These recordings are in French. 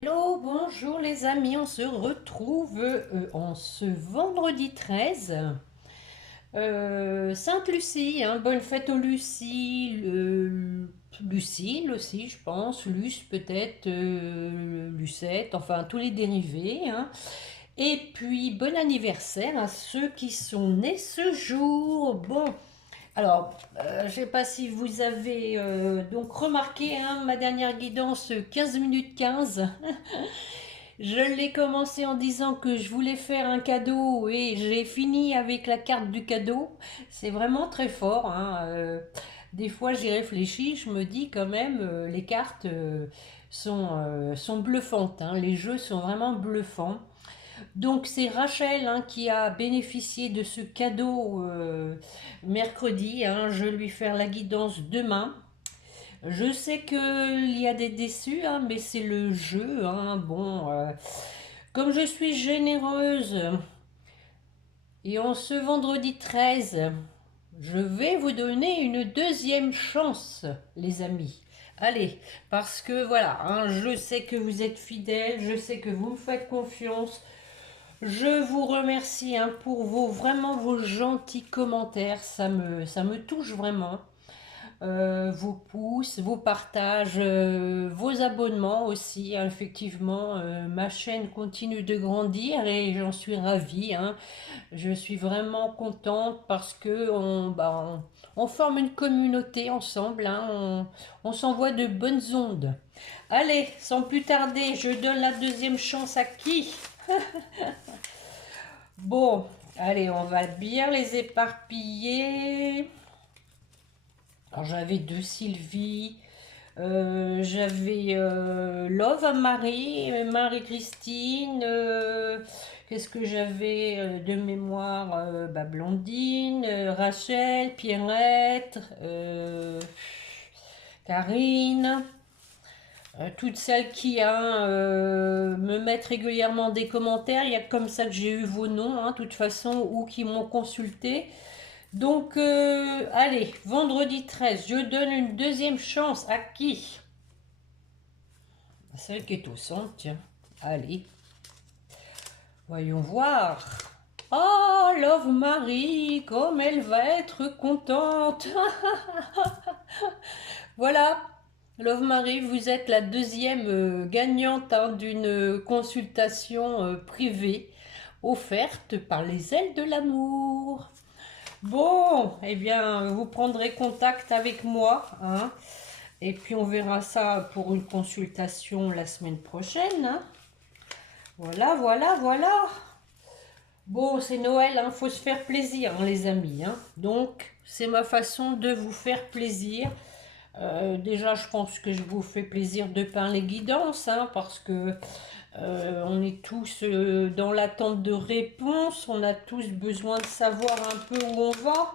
Hello, bonjour les amis, on se retrouve en ce vendredi 13. Sainte-Lucie, hein, bonne fête aux Lucie, Lucille aussi je pense, Luce peut-être, Lucette, enfin tous les dérivés, hein. Et puis bon anniversaire à ceux qui sont nés ce jour. Bon, alors, je ne sais pas si vous avez donc remarqué, hein, ma dernière guidance 15 minutes 15. Je l'ai commencé en disant que je voulais faire un cadeau et j'ai fini avec la carte du cadeau. C'est vraiment très fort, hein. Des fois, j'y réfléchis, je me dis quand même, les cartes sont bluffantes, hein. Les jeux sont vraiment bluffants. Donc, c'est Rachel, hein, qui a bénéficié de ce cadeau mercredi, hein. Je vais lui faire la guidance demain. Je sais qu'il y a des déçus, hein, mais c'est le jeu, hein. Bon, comme je suis généreuse et en ce vendredi 13, je vais vous donner une deuxième chance, les amis. Allez, parce que voilà, hein, je sais que vous êtes fidèles, je sais que vous me faites confiance. Je vous remercie, hein, pour vraiment vos gentils commentaires, ça me touche vraiment. Vos pouces, vos partages, vos abonnements aussi, hein. Effectivement, ma chaîne continue de grandir et j'en suis ravie, hein. Je suis vraiment contente parce que on forme une communauté ensemble, hein. On s'envoie de bonnes ondes. Allez, sans plus tarder, je donne la deuxième chance à qui? Bon, allez, on va bien les éparpiller. Alors j'avais deux Sylvie, j'avais Love à Marie, Marie-Christine, qu'est-ce que j'avais de mémoire, Blondine, Rachel, Pierrette, Karine, toutes celles qui me mettent régulièrement des commentaires. Il y a comme ça que j'ai eu vos noms, hein, de toute façon, ou qui m'ont consulté. Donc, allez, vendredi 13, je donne une deuxième chance à qui? Celle qui est au centre, tiens. Allez, voyons voir. Oh, Love Marie, comme elle va être contente. Voilà, Love Marie, vous êtes la deuxième gagnante, hein, d'une consultation privée offerte par les ailes de l'amour. Bon, eh bien, vous prendrez contact avec moi, hein, et puis on verra ça pour une consultation la semaine prochaine, hein. Voilà, voilà, voilà. Bon, c'est Noël, hein, faut se faire plaisir, hein, les amis, hein. Donc, c'est ma façon de vous faire plaisir. Déjà, je pense que je vous fais plaisir de par les guidances, hein, parce que on est tous dans l'attente de réponses, on a tous besoin de savoir un peu où on va.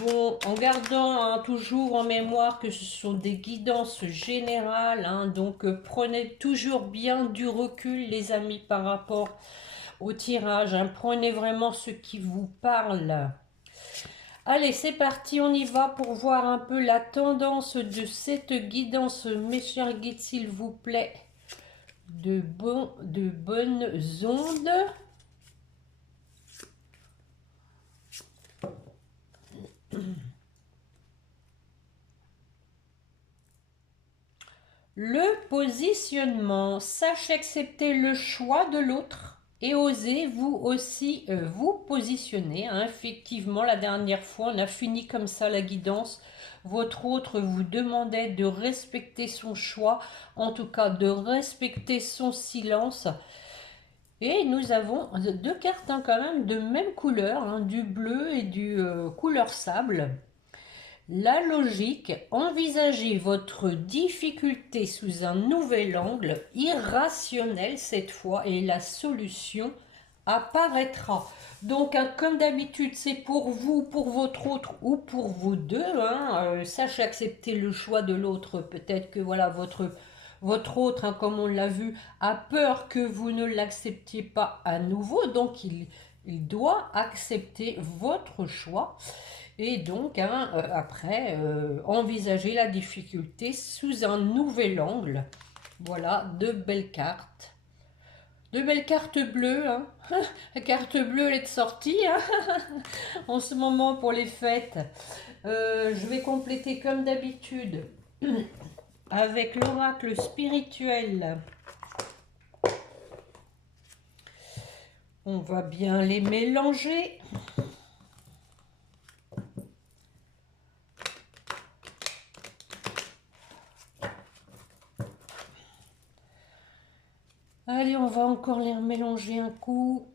Bon, en gardant, hein, toujours en mémoire que ce sont des guidances générales, hein, donc prenez toujours bien du recul, les amis, par rapport au tirage, hein. Prenez vraiment ce qui vous parle. Allez, c'est parti, on y va pour voir un peu la tendance de cette guidance, mes chers guides, s'il vous plaît. De bonnes ondes. Le positionnement. Sachez accepter le choix de l'autre et osez vous aussi vous positionner, hein. Effectivement, la dernière fois, on a fini comme ça la guidance. Votre autre vous demandait de respecter son choix, en tout cas de respecter son silence. Et nous avons deux cartes, hein, quand même de même couleur, hein, du bleu et du couleur sable. La logique, envisagez votre difficulté sous un nouvel angle, irrationnel cette fois, et la solution apparaîtra. Donc, hein, comme d'habitude, c'est pour vous, pour votre autre ou pour vous deux, hein. Sachez accepter le choix de l'autre. Peut-être que voilà, votre autre, hein, comme on l'a vu, a peur que vous ne l'acceptiez pas à nouveau. Donc, il doit accepter votre choix. Et donc, hein, après, envisager la difficulté sous un nouvel angle. Voilà, deux belles cartes. Deux belles cartes bleues, hein. La carte bleue, elle est de sortie, hein, en ce moment pour les fêtes. Je vais compléter comme d'habitude avec l'oracle spirituel. On va bien les mélanger. Allez, on va encore les mélanger un coup.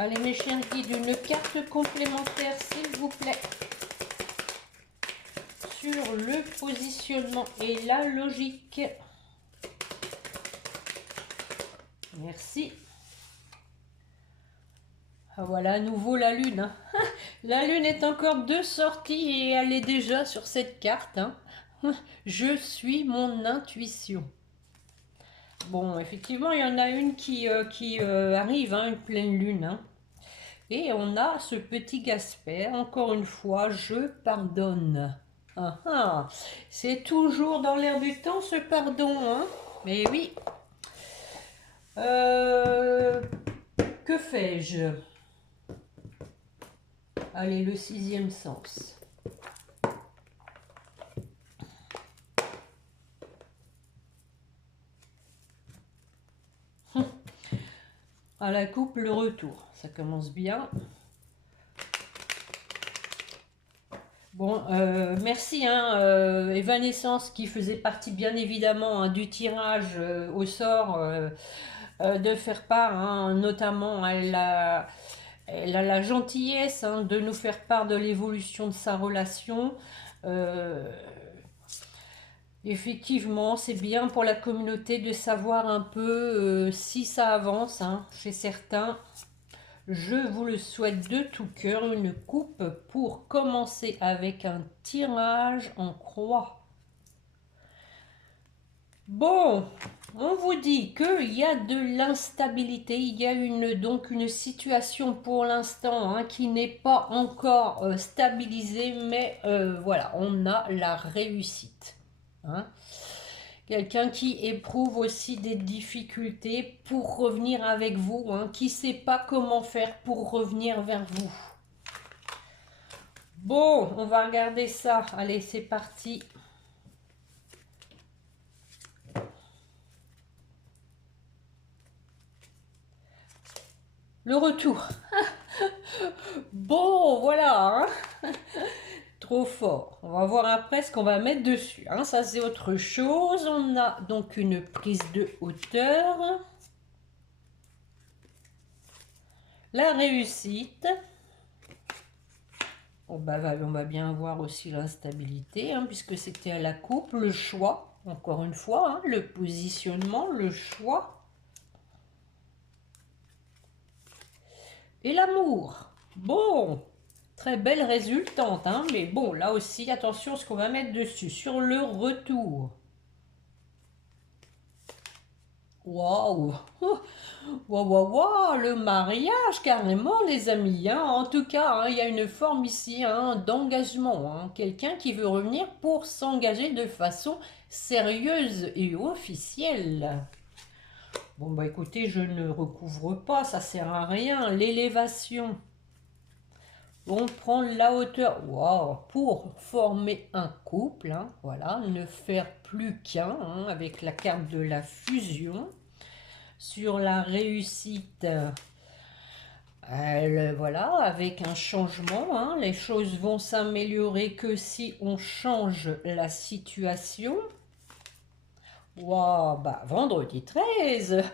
Allez, mes chiens guides, une carte complémentaire, s'il vous plaît, sur le positionnement et la logique. Merci. Ah, voilà, à nouveau la lune, hein. La lune est encore de sortie et elle est déjà sur cette carte, hein. Je suis mon intuition. Bon, effectivement, il y en a une qui arrive, hein, une pleine lune, hein. Et on a ce petit Gasper, encore une fois, je pardonne. Ah, ah. C'est toujours dans l'air du temps ce pardon, hein. Mais oui. Que fais-je? Allez, le sixième sens. À la coupe, le retour. Ça commence bien. Bon, merci, hein, Evanescence, qui faisait partie bien évidemment, hein, du tirage au sort, de faire part, hein, notamment elle a la gentillesse, hein, de nous faire part de l'évolution de sa relation. Euh, Effectivement, c'est bien pour la communauté de savoir un peu si ça avance, hein, chez certains. Je vous le souhaite de tout cœur, une coupe pour commencer avec un tirage en croix. Bon, on vous dit qu'il y a de l'instabilité, il y a donc une situation pour l'instant, hein, qui n'est pas encore stabilisée, mais voilà, on a la réussite, hein. Quelqu'un qui éprouve aussi des difficultés pour revenir avec vous, hein, qui ne sait pas comment faire pour revenir vers vous. Bon, on va regarder ça. Allez, c'est parti. Le retour. Bon, voilà, hein. Trop fort. On va voir après ce qu'on va mettre dessus, hein. Ça, c'est autre chose. On a donc une prise de hauteur. La réussite. On va bien voir aussi l'instabilité, hein, puisque c'était à la coupe. Le choix, encore une fois, hein, le positionnement, le choix. Et l'amour. Bon, très belle résultante, hein, mais bon, là aussi, attention à ce qu'on va mettre dessus. Sur le retour. Waouh! Waouh, waouh, waouh, le mariage, carrément, les amis, hein. En tout cas, hein, il y a une forme ici, hein, d'engagement, hein. Quelqu'un qui veut revenir pour s'engager de façon sérieuse et officielle. Bon, bah écoutez, je ne recouvre pas, ça sert à rien. L'élévation. On prend la hauteur, wow, pour former un couple, hein, voilà, ne faire plus qu'un, hein, avec la carte de la fusion. Sur la réussite, voilà, avec un changement, hein, les choses vont s'améliorer que si on change la situation. Wow, bah vendredi 13,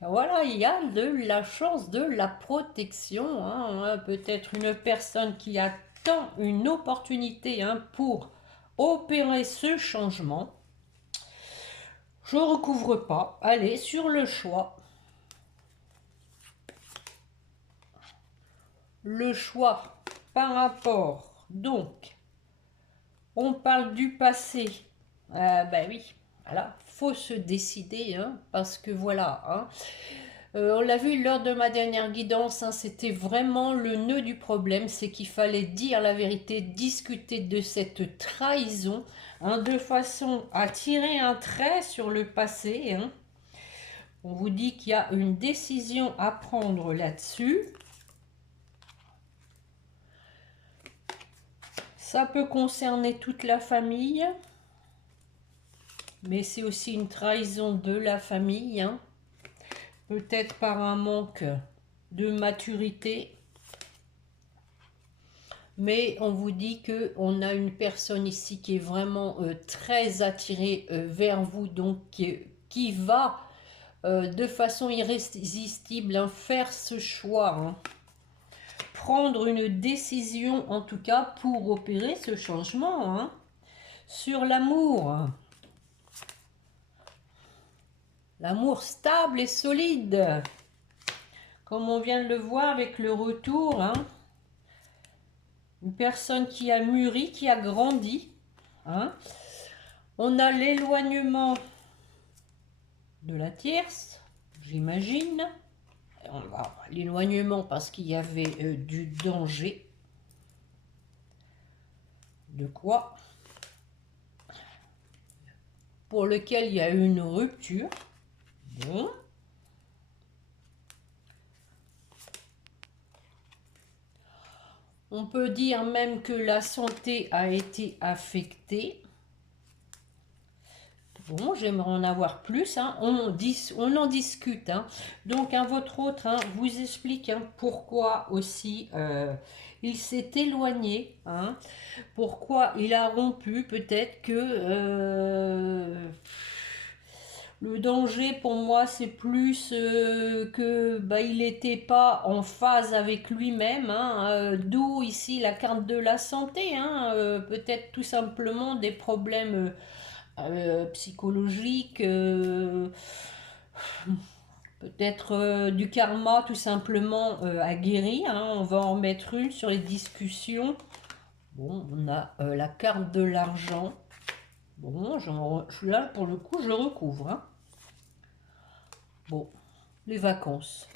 voilà, il y a de la chance, de la protection, hein, peut-être une personne qui attend une opportunité, hein, pour opérer ce changement. Je recouvre pas, allez, sur le choix. Le choix par rapport, donc, on parle du passé. Ben oui, voilà, faut se décider, hein, parce que voilà, hein, On l'a vu lors de ma dernière guidance, hein, c'était vraiment le nœud du problème, c'est qu'il fallait dire la vérité, discuter de cette trahison, hein, de façon à tirer un trait sur le passé, hein. On vous dit qu'il y a une décision à prendre là-dessus. Ça peut concerner toute la famille, mais c'est aussi une trahison de la famille, hein. Peut-être par un manque de maturité. Mais on vous dit qu'on a une personne ici qui est vraiment très attirée vers vous, donc qui va de façon irrésistible, hein, faire ce choix, hein. Prendre une décision en tout cas pour opérer ce changement, hein. Sur l'amour. L'amour stable et solide. Comme on vient de le voir avec le retour, hein. Une personne qui a mûri, qui a grandi, hein. On a l'éloignement de la tierce, j'imagine. L'éloignement parce qu'il y avait du danger. De quoi? Pour lequel il y a eu une rupture. Bon. On peut dire même que la santé a été affectée. Bon, j'aimerais en avoir plus, hein. On en discute, hein. Donc, votre autre, hein, vous explique, hein, pourquoi aussi il s'est éloigné, hein. Pourquoi il a rompu. Peut-être que le danger pour moi, c'est plus que il n'était pas en phase avec lui-même, hein, d'où ici la carte de la santé, hein, peut-être tout simplement des problèmes psychologique, peut-être du karma tout simplement à guérir, hein. On va en mettre une sur les discussions. Bon, on a la carte de l'argent. Bon, là pour le coup, je recouvre, hein. Bon, les vacances.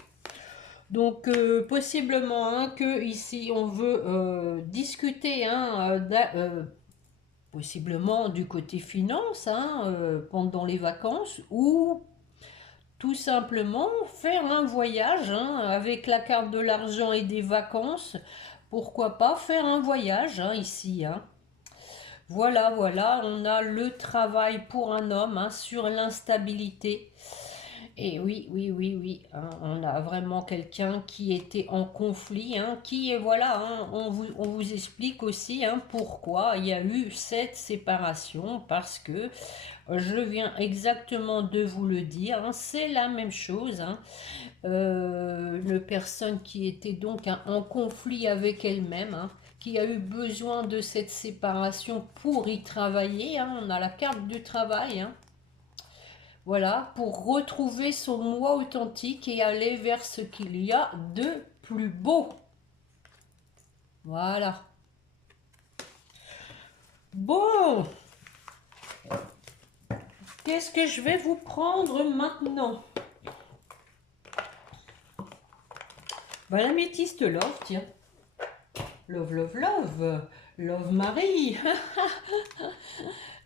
Donc, possiblement, hein, que ici, on veut discuter, hein, possiblement du côté finance, hein, pendant les vacances, ou tout simplement faire un voyage, hein, avec la carte de l'argent et des vacances. Pourquoi pas faire un voyage, hein, ici, hein. Voilà, voilà, on a le travail pour un homme, hein, sur l'instabilité. Et oui, oui, oui, oui, hein, on a vraiment quelqu'un qui était en conflit, hein, qui est, voilà, hein, on vous explique aussi, hein, pourquoi il y a eu cette séparation, parce que je viens exactement de vous le dire, hein, c'est la même chose, hein. Une personne qui était donc, hein, en conflit avec elle-même, hein, qui a eu besoin de cette séparation pour y travailler, hein. On a la carte du travail, hein. Voilà, pour retrouver son moi authentique et aller vers ce qu'il y a de plus beau. Voilà. Bon, qu'est-ce que je vais vous prendre maintenant? La métiste love, tiens. Love, love, love. Love Marie.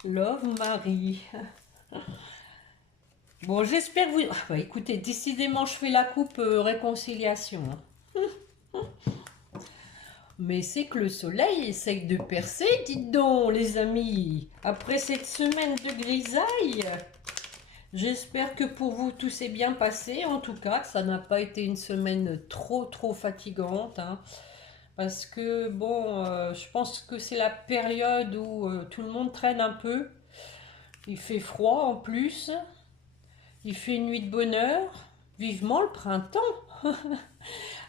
Love Marie. Bon, j'espère que vous... écoutez, décidément, je fais la coupe réconciliation, hein. Mais c'est que le soleil essaye de percer, dites donc, les amis. Après cette semaine de grisaille, j'espère que pour vous, tout s'est bien passé. En tout cas, que ça n'a pas été une semaine trop fatigante, hein. Parce que, bon, je pense que c'est la période où tout le monde traîne un peu. Il fait froid en plus. Il fait une nuit de bonheur. Vivement le printemps.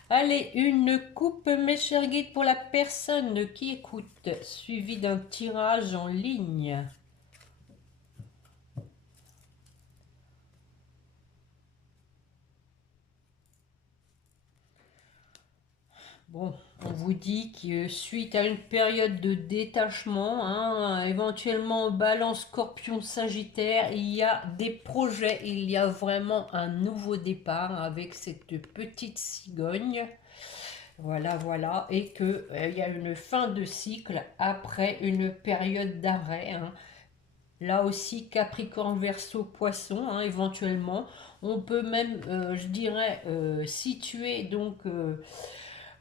Allez, une coupe, mes chers guides, pour la personne qui écoute, suivi d'un tirage en ligne. Bon, on vous dit que suite à une période de détachement, hein, éventuellement Balance, Scorpion, Sagittaire, il y a des projets, il y a vraiment un nouveau départ avec cette petite cigogne. Voilà, voilà, et que il y a une fin de cycle après une période d'arrêt, hein. Là aussi, Capricorne, Verseau, Poisson, hein, éventuellement. On peut même, je dirais, situer donc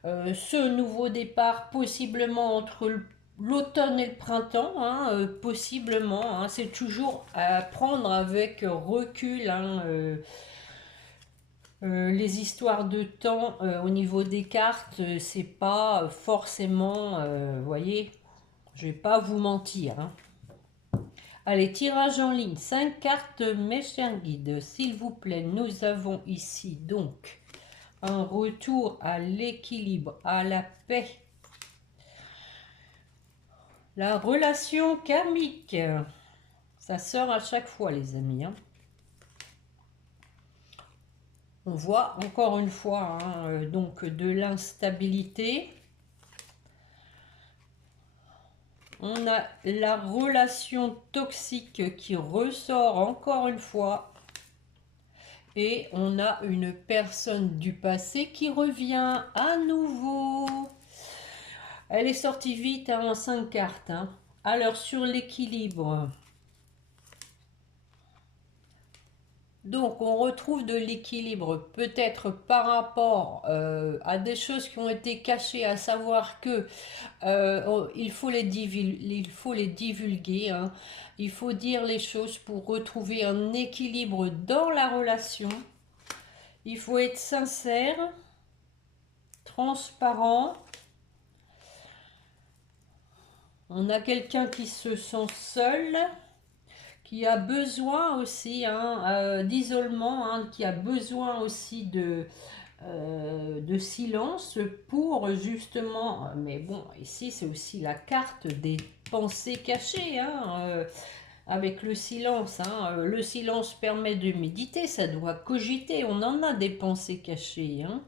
ce nouveau départ possiblement entre l'automne et le printemps, hein, possiblement, hein. C'est toujours à prendre avec recul, hein, les histoires de temps au niveau des cartes, c'est pas forcément, vous voyez, je vais pas vous mentir, hein. Allez, tirage en ligne, 5 cartes, mes chers guides, s'il vous plaît. Nous avons ici donc un retour à l'équilibre, à la paix. La relation karmique, ça sort à chaque fois, les amis, hein. On voit encore une fois, hein, donc de l'instabilité. On a la relation toxique qui ressort encore une fois. Et on a une personne du passé qui revient à nouveau. Elle est sortie vite, hein, en 5 cartes, hein. Alors, sur l'équilibre. Donc, on retrouve de l'équilibre, peut-être par rapport à des choses qui ont été cachées, à savoir que il faut les divulguer, hein. Il faut dire les choses pour retrouver un équilibre dans la relation. Il faut être sincère, transparent. On a quelqu'un qui se sent seul, qui a besoin aussi, hein, d'isolement, hein, qui a besoin aussi de silence pour justement, mais bon, ici c'est aussi la carte des pensées cachées, hein, avec le silence, hein. Le silence permet de méditer, ça doit cogiter, on en a des pensées cachées, hein.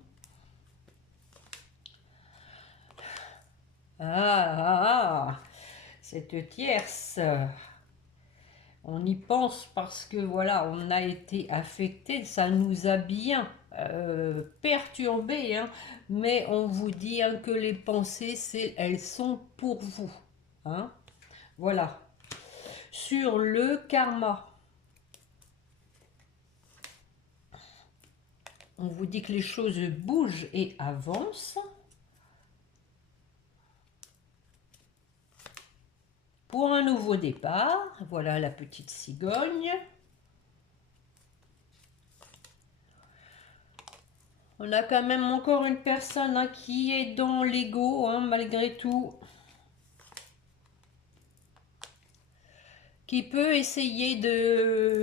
Cette tierce, on y pense parce que voilà, on a été affecté, ça nous a bien perturbé, hein, mais on vous dit, hein, que les pensées, elles sont pour vous, hein. Voilà. Sur le karma, on vous dit que les choses bougent et avancent. Pour un nouveau départ, voilà la petite cigogne. On a quand même encore une personne, hein, qui est dans l'ego, hein, malgré tout. Qui peut essayer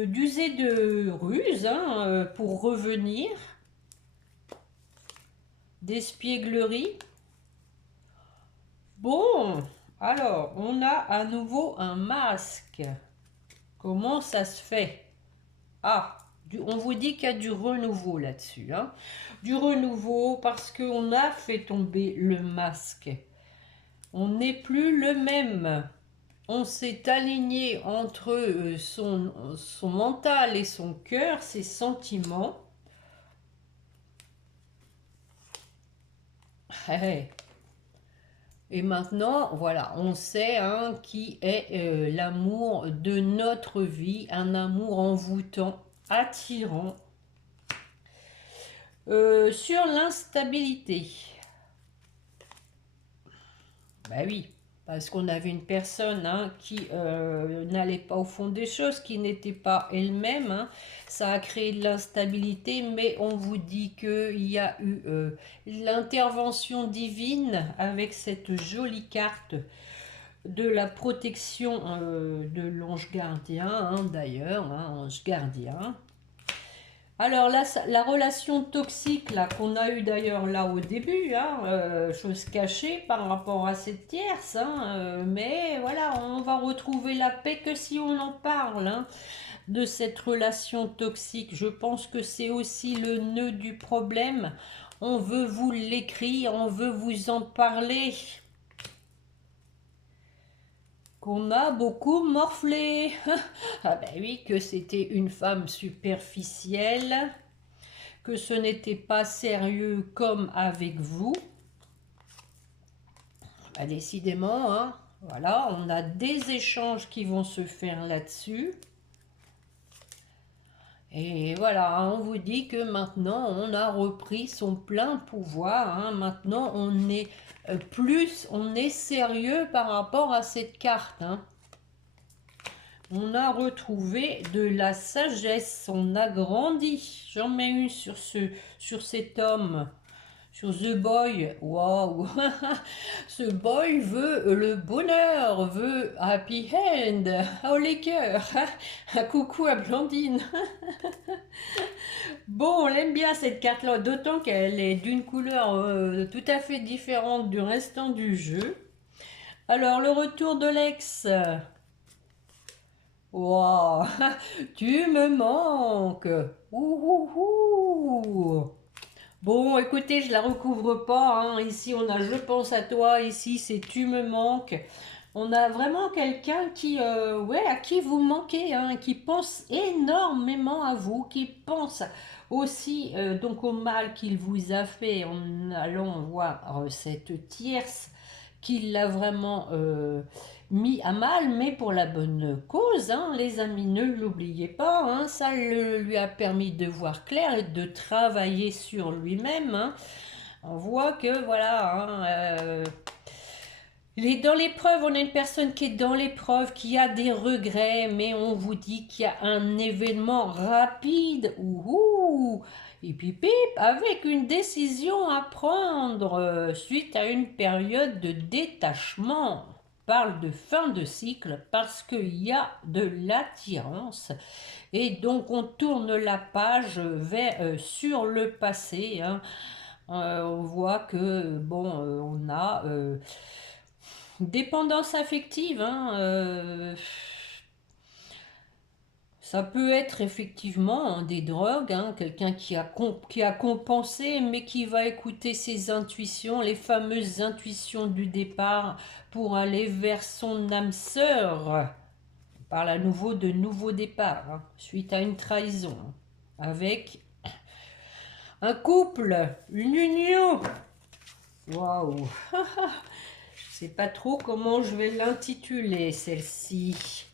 d'user de ruses, hein, pour revenir. D'espièglerie. Bon, alors, on a à nouveau un masque. Comment ça se fait? Ah, on vous dit qu'il y a du renouveau là-dessus, hein. Du renouveau parce qu'on a fait tomber le masque. On n'est plus le même. On s'est aligné entre son mental et son cœur, ses sentiments. Et maintenant, voilà, on sait, hein, qui est l'amour de notre vie, un amour envoûtant, attirant. Sur l'instabilité. Ben oui, parce qu'on avait une personne, hein, qui n'allait pas au fond des choses, qui n'était pas elle-même, hein. Ça a créé de l'instabilité, mais on vous dit qu'il y a eu l'intervention divine avec cette jolie carte de la protection de l'ange gardien, hein, d'ailleurs, hein, ange gardien. Alors là, la relation toxique là qu'on a eue d'ailleurs là au début, hein, chose cachée par rapport à cette tierce, hein, mais voilà, on va retrouver la paix que si on en parle, hein, de cette relation toxique. Je pense que c'est aussi le nœud du problème on veut vous l'écrire, on veut vous en parler. Qu'on a beaucoup morflé. Ah ben oui, que c'était une femme superficielle, que ce n'était pas sérieux comme avec vous. Bah, décidément, hein, voilà, on a des échanges qui vont se faire là-dessus. Et voilà, hein, on vous dit que maintenant, on a repris son plein pouvoir. Hein. Maintenant, on est on est sérieux par rapport à cette carte. Hein. On a retrouvé de la sagesse, on a grandi. J'en mets une sur cet homme, sur The Boy. Waouh! Ce boy veut le bonheur, veut happy end. Oh les cœurs! Un coucou à Blandine. Bon, on l'aime bien cette carte-là, d'autant qu'elle est d'une couleur tout à fait différente du restant du jeu. Alors, le retour de l'ex. Wow, tu me manques. Ouh, ouh, ouh. Bon, écoutez, je la recouvre pas. Hein. Ici, on a je pense à toi. Ici, c'est tu me manques. On a vraiment quelqu'un qui, ouais, à qui vous manquez, hein, qui pense énormément à vous, qui pense aussi donc au mal qu'il vous a fait en allant voir cette tierce qui l'a vraiment mis à mal, mais pour la bonne cause, hein, les amis, ne l'oubliez pas, hein, ça lui a permis de voir clair et de travailler sur lui-même. Hein. On voit que voilà, hein, il est dans l'épreuve, on a une personne qui est dans l'épreuve, qui a des regrets, mais on vous dit qu'il y a un événement rapide, ouhou, et puis pip, avec une décision à prendre suite à une période de détachement. On parle de fin de cycle parce qu'il y a de l'attirance et donc on tourne la page vers sur le passé. Hein. On voit que bon, on a dépendance affective, hein, ça peut être effectivement hein, des drogues, hein, quelqu'un qui a compensé mais qui va écouter ses intuitions, les fameuses intuitions du départ pour aller vers son âme sœur. On parle à nouveau de nouveau départ, hein, suite à une trahison, avec un couple, une union. Waouh! Je sais pas trop comment je vais l'intituler, celle-ci.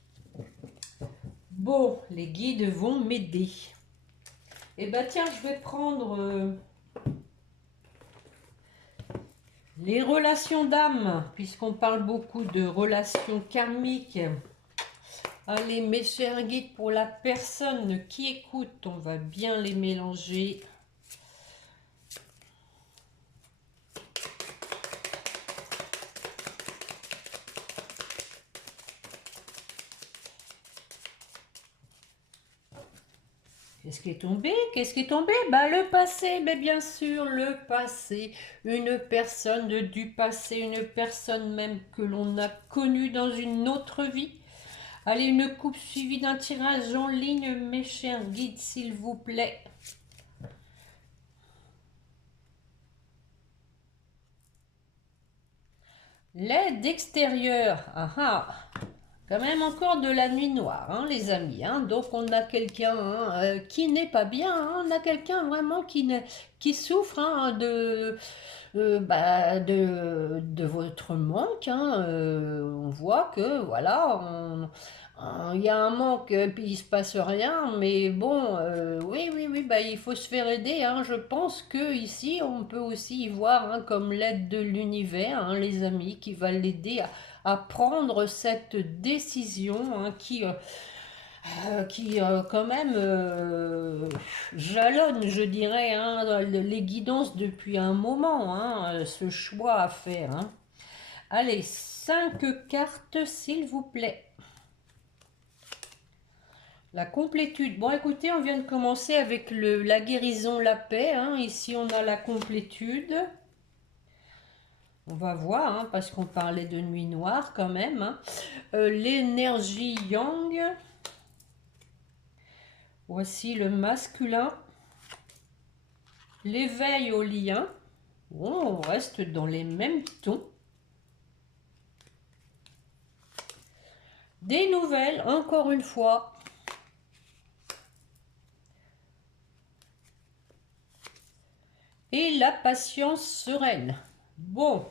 Bon, les guides vont m'aider. Eh ben tiens, je vais prendre les relations d'âme, puisqu'on parle beaucoup de relations karmiques. Allez, mes chers guides, pour la personne qui écoute, on va bien les mélanger. Qu'est-ce qui est tombé? Qu'est-ce qui est tombé? Bah le passé, mais bien sûr, le passé. Une personne du passé, une personne même que l'on a connue dans une autre vie. Allez, une coupe suivie d'un tirage en ligne, mes chers guides, s'il vous plaît. L'aide extérieure. Ah ah. Quand même encore de la nuit noire, hein, les amis. Hein. Donc on a quelqu'un hein, qui n'est pas bien. Hein. On a quelqu'un vraiment qui souffre hein, de votre manque. Hein. On voit que voilà, il y a un manque puis il se passe rien. Mais bon, oui, oui, oui, bah, il faut se faire aider. Hein. Je pense que ici on peut aussi y voir hein, comme l'aide de l'univers, hein, les amis, qui va l'aider à prendre cette décision hein, qui quand même jalonne, je dirais, hein, les guidances depuis un moment, hein, ce choix à faire. Hein. Allez, 5 cartes, s'il vous plaît. La complétude. Bon, écoutez, on vient de commencer avec la guérison, la paix. Hein. Ici, on a la complétude. On va voir, hein, parce qu'on parlait de nuit noire quand même. Hein. L'énergie yang. Voici le masculin. L'éveil au lien. Bon, on reste dans les mêmes tons. Des nouvelles, encore une fois. Et la patience sereine. Bon,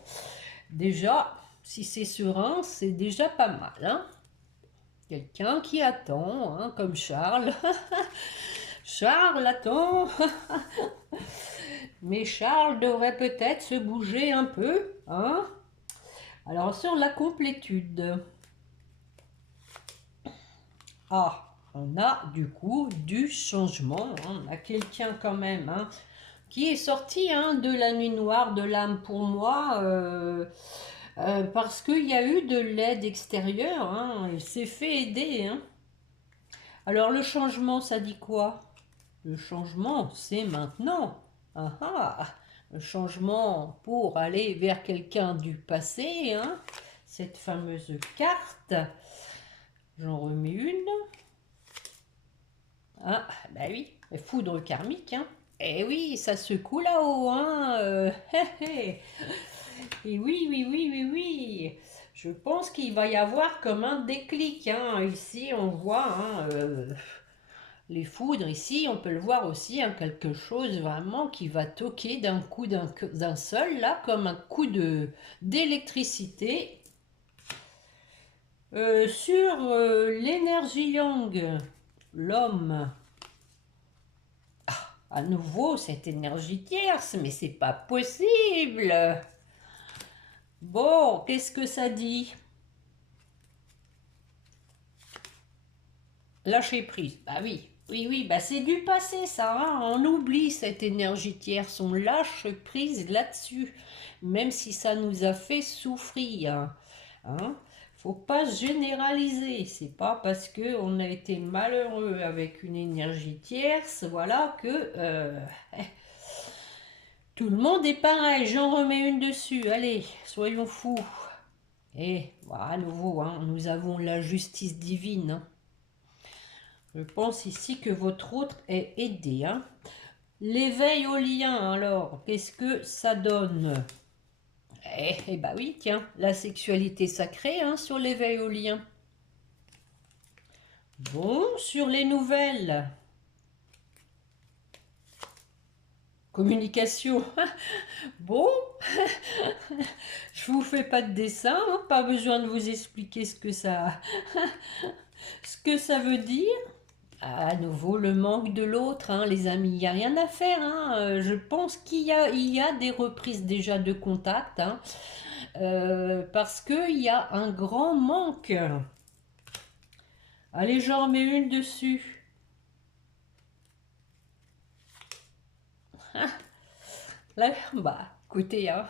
déjà, si c'est serein, c'est déjà pas mal. Hein. Quelqu'un qui attend, hein, comme Charles. Charles attend. Mais Charles devrait peut-être se bouger un peu. Hein. Alors, sur la complétude. Ah, on a du coup du changement. Hein. On a quelqu'un quand même hein, qui est sorti hein, de la nuit noire de l'âme pour moi. Parce qu'il y a eu de l'aide extérieure. Hein. Il s'est fait aider. Hein. Alors le changement, ça dit quoi? Le changement, c'est maintenant. Ah ah, le changement pour aller vers quelqu'un du passé. Hein. Cette fameuse carte. J'en remets une. Ah, bah oui, foudre karmique. Hein. Eh oui, ça secoue là-haut. Hein. Et oui, oui, oui, oui, oui. Je pense qu'il va y avoir comme un déclic. Hein. Ici, on voit hein, les foudres. Ici, on peut le voir aussi. Hein, quelque chose vraiment qui va toquer d'un coup d'un seul, là, comme un coup d'électricité. Sur l'énergie yang, l'homme. À nouveau, cette énergie tierce, mais c'est pas possible. Bon, qu'est-ce que ça dit? Lâcher prise. Bah oui, oui, oui, bah c'est du passé ça. Hein. On oublie cette énergie tierce, on lâche prise là-dessus, même si ça nous a fait souffrir. Hein. Faut pas généraliser. C'est pas parce que on a été malheureux avec une énergie tierce, voilà que tout le monde est pareil. J'en remets une dessus. Allez, soyons fous. Et voilà, à nouveau, hein, nous avons la justice divine. Hein. Je pense ici que votre autre est aidé. Hein. L'éveil au lien, alors, qu'est-ce que ça donne? Eh bah oui, tiens, la sexualité sacrée hein, sur l'éveil au lien. Bon, sur les nouvelles. Communication. Bon, je vous fais pas de dessin, hein, pas besoin de vous expliquer ce que ça veut dire. À nouveau, le manque de l'autre, hein, les amis, il n'y a rien à faire. Hein. Je pense qu'il y a des reprises déjà de contact, hein, parce qu'il y a un grand manque. Allez, j'en remets une dessus. Là, bah, écoutez, hein,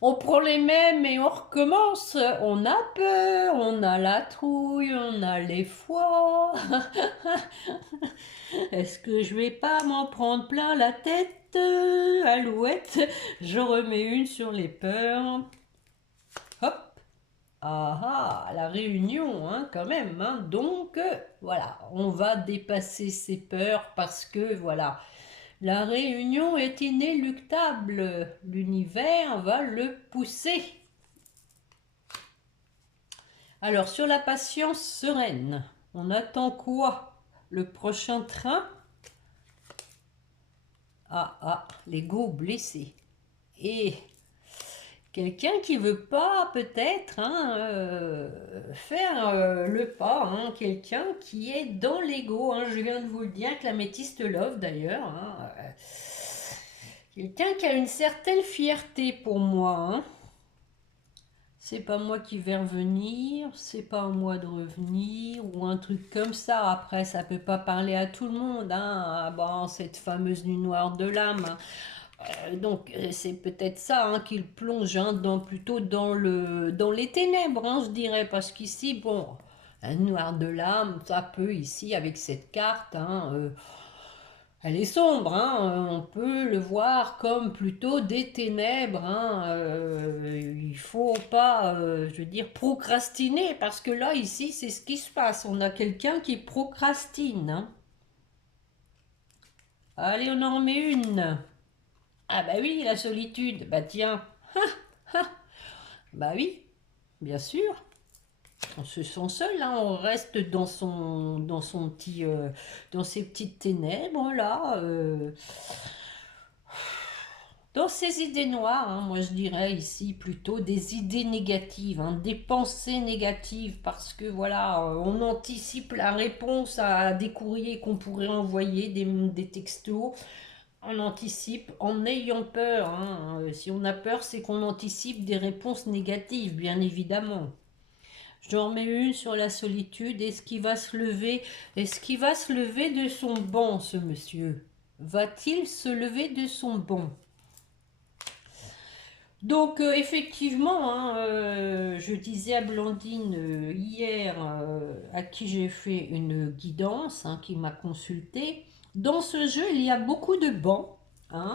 on prend les mêmes et on recommence. On a peur, on a la trouille, on a l'effroi. Est-ce que je vais pas m'en prendre plein la tête, Alouette? Je remets une sur les peurs. Hop. Ah ah, la réunion, hein, quand même. Hein. Donc, voilà, on va dépasser ces peurs parce que, voilà, la réunion est inéluctable. L'univers va le pousser. Alors, sur la patience sereine, on attend quoi? Le prochain train? Ah, ah, l'ego blessé. Et quelqu'un qui veut pas peut-être hein, faire le pas, hein, quelqu'un qui est dans l'ego, hein, je viens de vous le dire avec la métiste love d'ailleurs, hein, quelqu'un qui a une certaine fierté pour moi, hein. C'est pas moi qui vais revenir, c'est pas à moi de revenir, ou un truc comme ça. Après, ça peut pas parler à tout le monde, hein. Bon, cette fameuse nuit noire de l'âme. Hein. Donc c'est peut-être ça hein, qu'il plonge hein, plutôt dans les ténèbres, hein, je dirais, parce qu'ici, bon, un noir de l'âme, ça peut ici, avec cette carte, hein, elle est sombre, hein, on peut le voir comme plutôt des ténèbres. Hein, il faut pas, je veux dire, procrastiner, parce que là, ici, c'est ce qui se passe. On a quelqu'un qui procrastine. Hein. Allez, on en remet une. Ah bah oui, la solitude. Bah tiens. Bah oui, bien sûr. On se sent seul, hein, on reste dans son petit, dans ses petites ténèbres là, dans ses idées noires. Hein, moi je dirais ici plutôt des idées négatives, hein, des pensées négatives, parce que voilà, on anticipe la réponse à des courriers qu'on pourrait envoyer, des textos. On anticipe en ayant peur. Hein. Si on a peur, c'est qu'on anticipe des réponses négatives, bien évidemment. J'en mets une sur la solitude. Est-ce qu'il va se lever? Est-ce qu'il va se lever de son banc, ce monsieur? Va-t-il se lever de son banc? Donc effectivement, hein, je disais à Blandine hier, à qui j'ai fait une guidance, hein, qui m'a consulté, dans ce jeu, il y a beaucoup de bancs. Hein.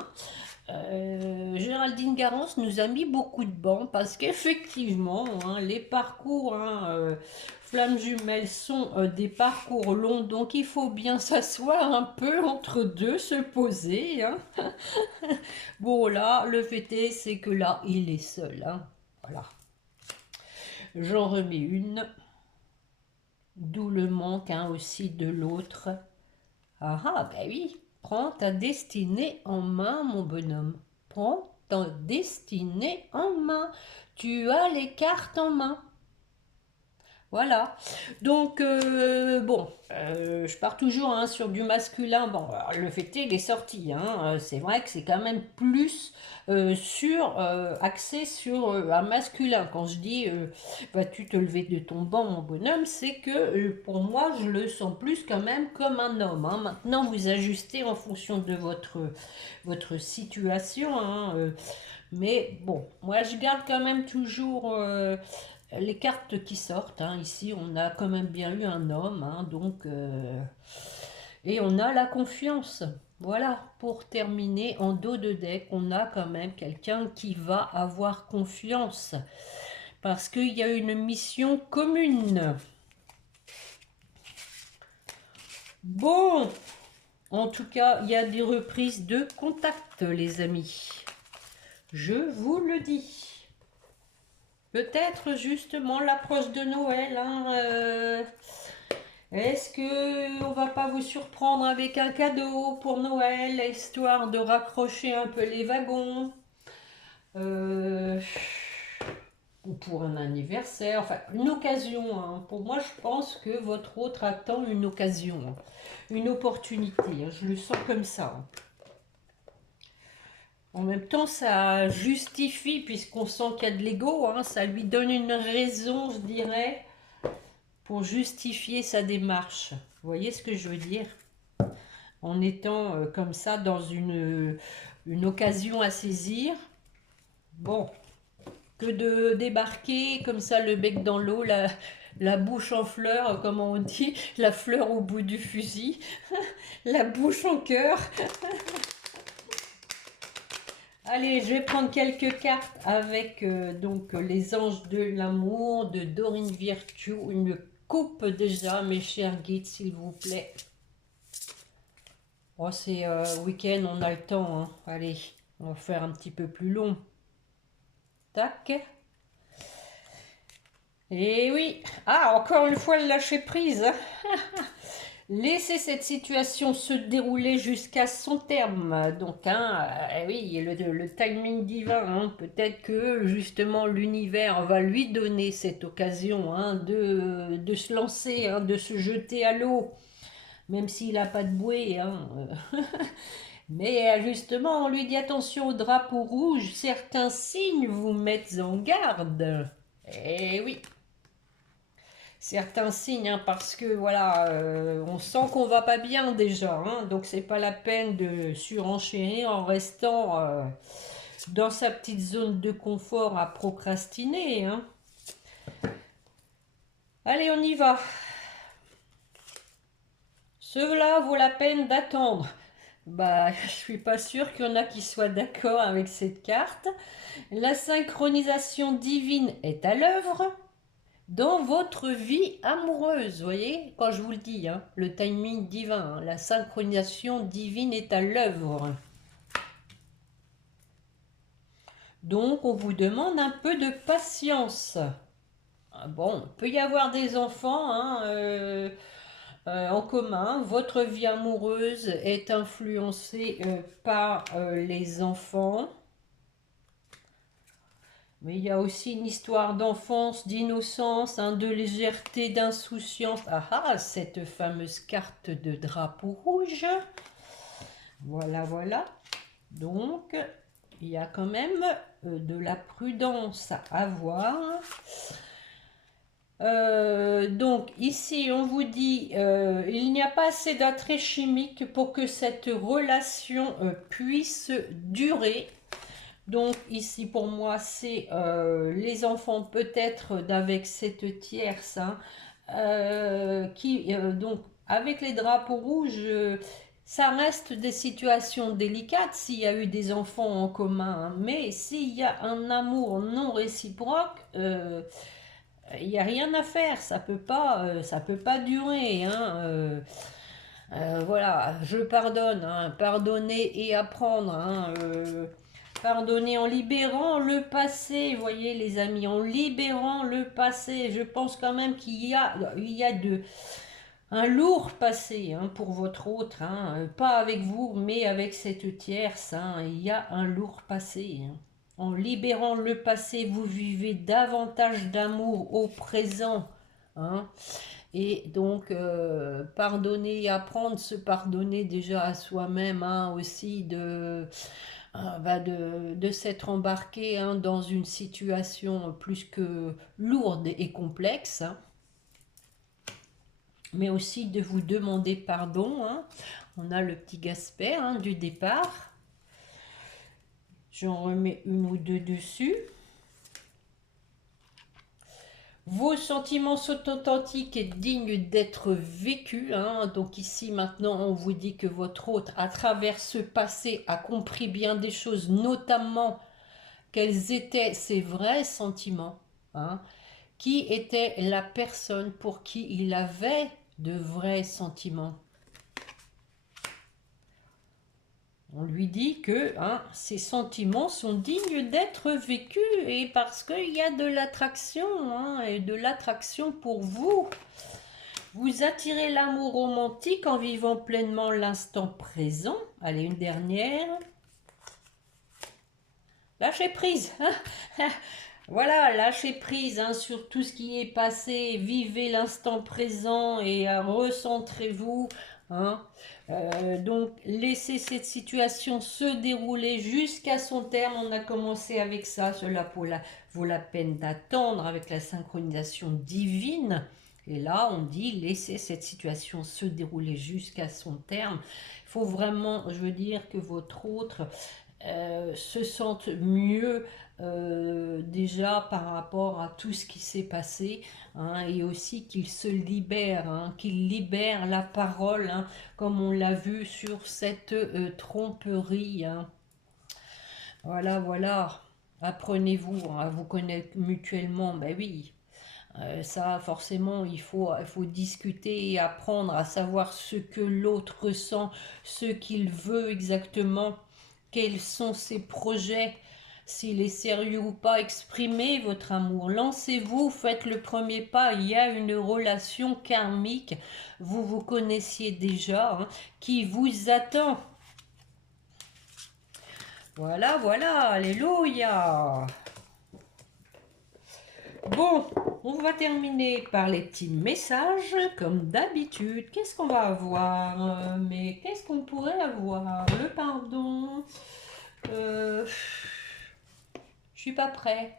Géraldine Garance nous a mis beaucoup de bancs parce qu'effectivement, hein, les parcours, hein, Flammes Jumelles sont des parcours longs, donc il faut bien s'asseoir un peu entre deux, se poser. Hein. Bon, là, le fait est, c'est que là, il est seul. Hein. Voilà. J'en remets une. D'où le manque, hein, aussi de l'autre. Ah ah, ben oui. Prends ta destinée en main, mon bonhomme. Prends ta destinée en main. Tu as les cartes en main. Voilà. Donc, bon, je pars toujours, hein, sur du masculin. Bon, alors, le fait est, il est sorti. Hein, c'est vrai que c'est quand même plus axé sur un masculin. Quand je dis vas-tu te lever de ton banc, mon bonhomme, c'est que pour moi, je le sens plus quand même comme un homme. Hein. Maintenant, vous ajustez en fonction de votre situation. Hein, mais bon, moi, je garde quand même toujours les cartes qui sortent. Hein. Ici, on a quand même bien eu un homme, hein, donc et on a la confiance. Voilà, pour terminer, en dos de deck, on a quand même quelqu'un qui va avoir confiance. Parce qu'il y a une mission commune. Bon, en tout cas, il y a des reprises de contact, les amis. Je vous le dis. Peut-être justement l'approche de Noël. Hein, est-ce que on va pas vous surprendre avec un cadeau pour Noël, histoire de raccrocher un peu les wagons, euh, ou pour un anniversaire, enfin une occasion. Hein. Pour moi, je pense que votre autre attend une occasion, hein, une opportunité. Hein. Je le sens comme ça. Hein. En même temps, ça justifie, puisqu'on sent qu'il y a de l'ego, hein, ça lui donne une raison, je dirais, pour justifier sa démarche. Vous voyez ce que je veux dire? En étant comme ça dans une occasion à saisir. Bon, que de débarquer comme ça le bec dans l'eau, la bouche en fleur, comme on dit, la fleur au bout du fusil, la bouche en cœur. Allez, je vais prendre quelques cartes avec donc les anges de l'amour de Dorine Virtue. Une coupe déjà, mes chers guides, s'il vous plaît. Oh, c'est week-end, on a le temps. Hein. Allez, on va faire un petit peu plus long. Tac. Et oui. Ah, encore une fois, le lâcher prise. Laissez cette situation se dérouler jusqu'à son terme. Donc, hein, oui, le timing divin. Hein, peut-être que justement l'univers va lui donner cette occasion, hein, de se lancer, hein, de se jeter à l'eau. Même s'il n'a pas de bouée. Hein. Mais justement, on lui dit attention au drapeau rouge, certains signes vous mettent en garde. Eh oui, certains signes, hein, parce que voilà, on sent qu'on va pas bien déjà, hein, donc c'est pas la peine de surenchérir en restant dans sa petite zone de confort à procrastiner. Hein. Allez, on y va. Cela vaut la peine d'attendre. Bah, je suis pas sûre qu'il y en a qui soient d'accord avec cette carte. La synchronisation divine est à l'œuvre dans votre vie amoureuse. Vous voyez, quand je vous le dis, hein, le timing divin, hein, la synchronisation divine est à l'œuvre. Donc, on vous demande un peu de patience. Ah bon, il peut y avoir des enfants hein, en commun. Votre vie amoureuse est influencée par les enfants. Mais il y a aussi une histoire d'enfance, d'innocence, hein, de légèreté, d'insouciance. Ah ah, cette fameuse carte de drapeau rouge. Voilà, voilà. Donc, il y a quand même de la prudence à avoir. Donc ici on vous dit il n'y a pas assez d'attrait chimique pour que cette relation puisse durer. Donc ici pour moi c'est les enfants peut-être d'avec cette tierce hein, qui donc avec les drapeaux rouges ça reste des situations délicates s'il y a eu des enfants en commun hein, mais s'il y a un amour non réciproque il n'y a rien à faire, ça peut pas durer. Hein, voilà, je pardonne, hein, pardonner et apprendre. Hein, pardonner en libérant le passé, vous voyez les amis, en libérant le passé. Je pense quand même il y a un lourd passé hein, pour votre autre, hein, pas avec vous, mais avec cette tierce. Hein, il y a un lourd passé. Hein. En libérant le passé, vous vivez davantage d'amour au présent. Hein, et donc, pardonner et apprendre, se pardonner déjà à soi-même hein, aussi de s'être embarqué hein, dans une situation plus que lourde et complexe. Hein, mais aussi de vous demander pardon. Hein. On a le petit Gaspard hein, du départ. J'en remets une ou deux dessus. Vos sentiments sont authentiques et dignes d'être vécus. Hein. Donc ici maintenant on vous dit que votre hôte à travers ce passé a compris bien des choses, notamment quels étaient ses vrais sentiments. Hein. Qui était la personne pour qui il avait de vrais sentiments. On lui dit que hein, ses sentiments sont dignes d'être vécus et parce qu'il y a de l'attraction hein, et de l'attraction pour vous. Vous attirez l'amour romantique en vivant pleinement l'instant présent. Allez, une dernière. Lâchez prise. Voilà, lâchez prise hein, sur tout ce qui est passé. Vivez l'instant présent et recentrez-vous. Hein. Donc, laissez cette situation se dérouler jusqu'à son terme. On a commencé avec ça. Cela vaut la peine d'attendre avec la synchronisation divine. Et là, on dit laissez cette situation se dérouler jusqu'à son terme. Il faut vraiment, je veux dire, que votre autre se sente mieux déjà par rapport à tout ce qui s'est passé hein, et aussi qu'il se libère, hein, qu'il libère la parole hein, comme on l'a vu sur cette tromperie. Hein. Voilà, voilà. Apprenez-vous hein, à vous connaître mutuellement. Ben oui, ça forcément il faut discuter et apprendre à savoir ce que l'autre ressent, ce qu'il veut exactement, quels sont ses projets, s'il est sérieux ou pas. Exprimez votre amour, lancez-vous, faites le premier pas. Il y a une relation karmique, vous vous connaissiez déjà, hein, qui vous attend. Voilà, voilà, alléluia. Bon, on va terminer par les petits messages, comme d'habitude. Qu'est-ce qu'on va avoir? Mais qu'est-ce qu'on pourrait avoir? Le pardon. Je suis pas prêt.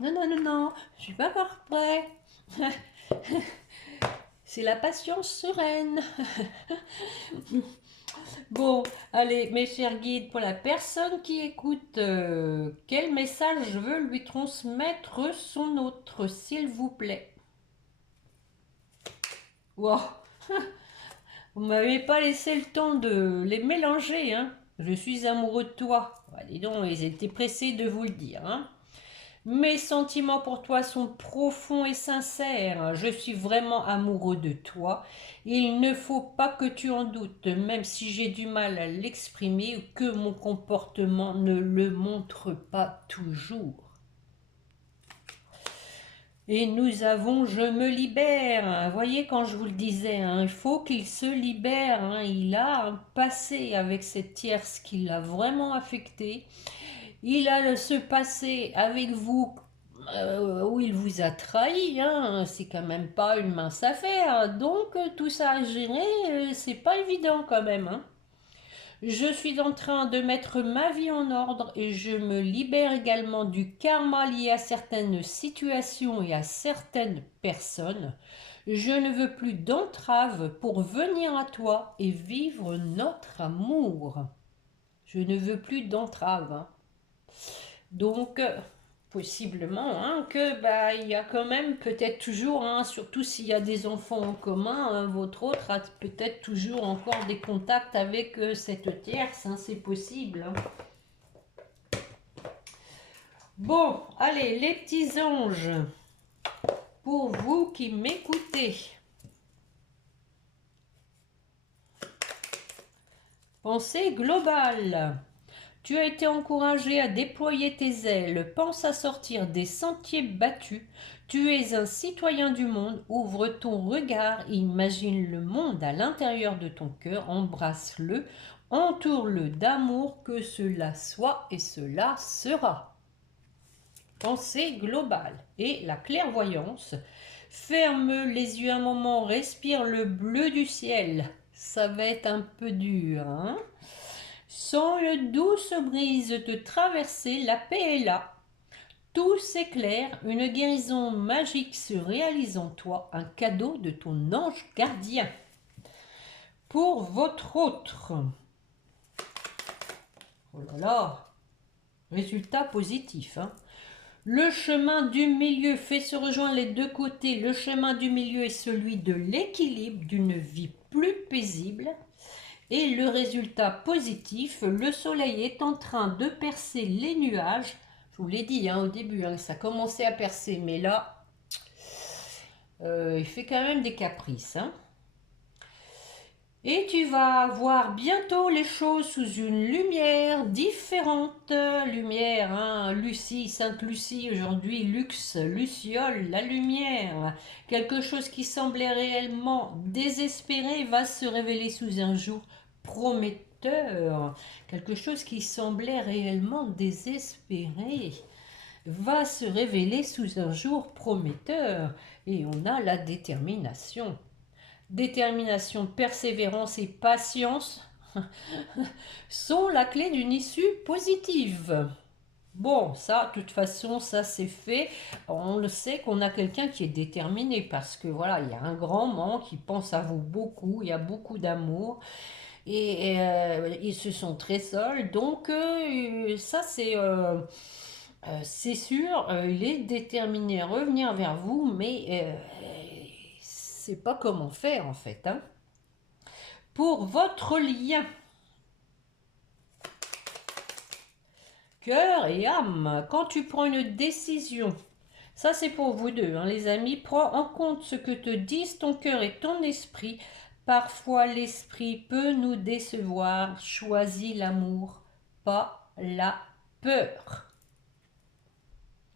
Non, non, non, non, je suis pas encore prêt. C'est la patience sereine. Bon, allez, mes chers guides, pour la personne qui écoute, quel message je veux lui transmettre son autre, s'il vous plaît? Wow. Vous m'avez pas laissé le temps de les mélanger, hein. Je suis amoureux de toi. Bah, dis donc, ils étaient pressés de vous le dire, hein. Mes sentiments pour toi sont profonds et sincères. Je suis vraiment amoureux de toi. Il ne faut pas que tu en doutes, même si j'ai du mal à l'exprimer ou que mon comportement ne le montre pas toujours. Et nous avons Je me libère. Vous voyez, quand je vous le disais, hein, il faut qu'il se libère. Hein. Il a un passé avec cette tierce qui l'a vraiment affecté. Il a ce passé avec vous où il vous a trahi. Hein. C'est quand même pas une mince affaire. Donc, tout ça à gérer, c'est pas évident quand même. Hein. Je suis en train de mettre ma vie en ordre et je me libère également du karma lié à certaines situations et à certaines personnes. Je ne veux plus d'entraves pour venir à toi et vivre notre amour. Je ne veux plus d'entraves. Hein. Donc, possiblement que il y a quand même peut-être toujours, hein, surtout s'il y a des enfants en commun, hein, votre autre a peut-être toujours encore des contacts avec cette tierce, hein, c'est possible. Hein. Bon, allez, les petits anges, pour vous qui m'écoutez. Pensée globale. Tu as été encouragé à déployer tes ailes, pense à sortir des sentiers battus. Tu es un citoyen du monde, ouvre ton regard, imagine le monde à l'intérieur de ton cœur, embrasse-le, entoure-le d'amour, que cela soit et cela sera. Pensée globale et la clairvoyance. Ferme les yeux un moment, respire le bleu du ciel. Ça va être un peu dur, hein? Sans une douce brise te traverser, la paix est là. Tout s'éclaire, une guérison magique se réalise en toi, un cadeau de ton ange gardien. Pour votre autre. Oh là là, résultat positif. Hein. Le chemin du milieu fait se rejoindre les deux côtés. Le chemin du milieu est celui de l'équilibre, d'une vie plus paisible. Et le résultat positif, le soleil est en train de percer les nuages. Je vous l'ai dit hein, au début, hein, ça commençait à percer, mais là, il fait quand même des caprices. Hein. Et tu vas voir bientôt les choses sous une lumière différente. Lumière, hein, Lucie, Sainte Lucie, aujourd'hui Lux, Luciole, la lumière. Quelque chose qui semblait réellement désespéré va se révéler sous un jour prometteur. Quelque chose qui semblait réellement désespéré va se révéler sous un jour prometteur. Et on a la détermination. Détermination, persévérance et patience sont la clé d'une issue positive. Bon, ça, de toute façon, ça c'est fait. On le sait qu'on a quelqu'un qui est déterminé parce que voilà, il y a un grand manque, il pense à vous beaucoup, il y a beaucoup d'amour et ils se sont très seuls. Donc, ça c'est sûr, il est déterminé à revenir vers vous, mais c'est pas comment faire en fait. Hein. Pour votre lien, cœur et âme, quand tu prends une décision, ça c'est pour vous deux, hein, les amis, prends en compte ce que te disent ton cœur et ton esprit. Parfois l'esprit peut nous décevoir. Choisis l'amour, pas la peur.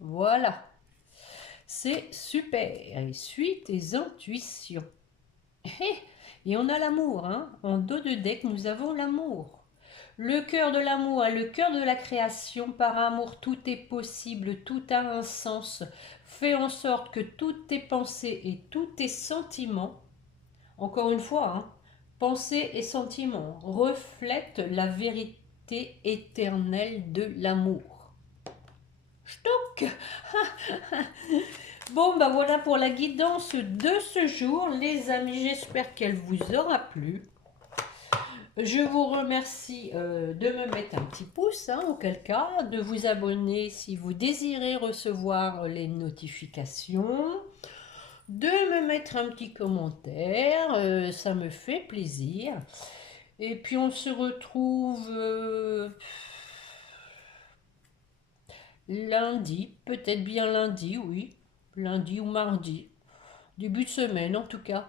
Voilà, c'est super. Et suis tes intuitions. Et on a l'amour, hein. En dos de deck, nous avons l'amour. Le cœur de l'amour est le cœur de la création. Par amour, tout est possible, tout a un sens. Fais en sorte que toutes tes pensées et tous tes sentiments, encore une fois, hein, pensées et sentiments, reflètent la vérité éternelle de l'amour. Stock. Bon, bah voilà pour la guidance de ce jour, les amis. J'espère qu'elle vous aura plu. Je vous remercie de me mettre un petit pouce, hein, auquel cas, de vous abonner si vous désirez recevoir les notifications, de me mettre un petit commentaire, ça me fait plaisir. Et puis on se retrouve Lundi, peut-être bien lundi, oui. Lundi ou mardi. Début de semaine en tout cas.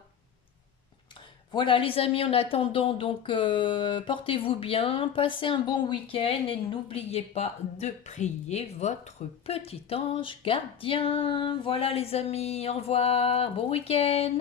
Voilà les amis, en attendant, donc portez-vous bien, passez un bon week-end et n'oubliez pas de prier votre petit ange gardien. Voilà les amis, au revoir, bon week-end.